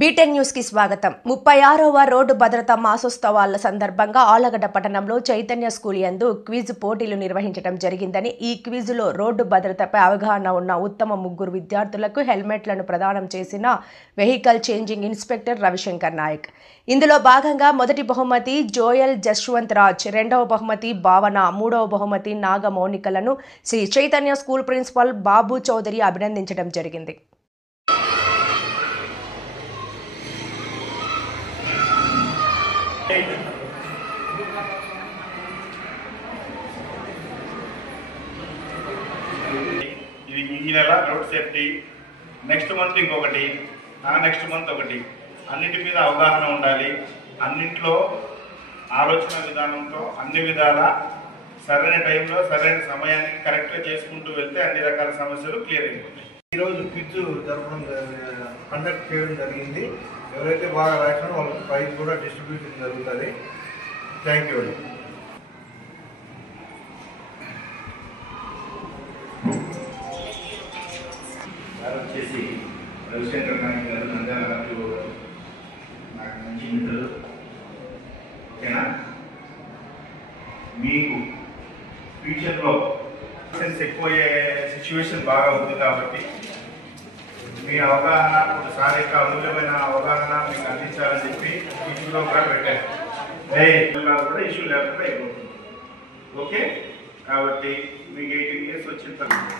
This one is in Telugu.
బీటెన్ న్యూస్ కి స్వాగతం. 36వ రోడ్డు భద్రతా మాసోత్సవాల సందర్భంగా ఆళ్లగడ్డ పట్టణంలో చైతన్య స్కూల్ యందు క్విజ్ పోటీలు నిర్వహించడం జరిగిందని, ఈ క్విజ్లో రోడ్డు భద్రతపై అవగాహన ఉన్న ఉత్తమ 3 విద్యార్థులకు హెల్మెట్లను ప్రదానం చేసిన vehicle changing inspector Ravishankar Nayak. ఇందులో భాగంగా మొదటి బహుమతి జోయల్ జశ్వంత్ రాజ్, రెండవ బహుమతి భావన, మూడవ బహుమతి నాగమౌనికలను శ్రీ చైతన్య స్కూల్ ప్రిన్సిపల్ బాబు చౌదరి అభినందించడం జరిగింది. ఈ నెల రోడ్ సేఫ్టీ, నెక్స్ట్ మంత్ ఇంకొకటి, నెక్స్ట్ మంత్ ఒకటి, అన్నింటి మీద అవగాహన ఉండాలి. అన్నింట్లో ఆలోచన విధానంతో అన్ని విధాల సరైన టైంలో సరైన సమయానికి కరెక్ట్గా చేసుకుంటూ వెళ్తే అన్ని రకాల సమస్యలు క్లియర్ అయిపోతాయి. ఈరోజు క్విజ్ కండక్ట్ చేయడం జరిగింది. ఎవరైతే బాగా రాసినారో వాళ్ళకి ప్రైజ్ కూడా డిస్ట్రిబ్యూషన్ జరుగుతుంది. థ్యాంక్ యూ అండి. వచ్చేసి రవిశంకర్ నాయక్ గారు, నంద్యాల గారు నాకు మంచి మిత్రులు. ఓకేనా? మీకు ఫ్యూచర్లో ఎక్కువయ్యే సిచ్యువేషన్ బాగా ఉంది కాబట్టి మీ అవగాహన, ఒకసారి యొక్క అమూల్యమైన అవగాహన మీకు అందించాలని చెప్పి ఇష్యూలో కూడా పెట్టారు. కూడా ఇష్యూ లేకుండా అయిపోతుంది. ఓకే, కాబట్టి మీకు 18 years వచ్చిన తర్వాత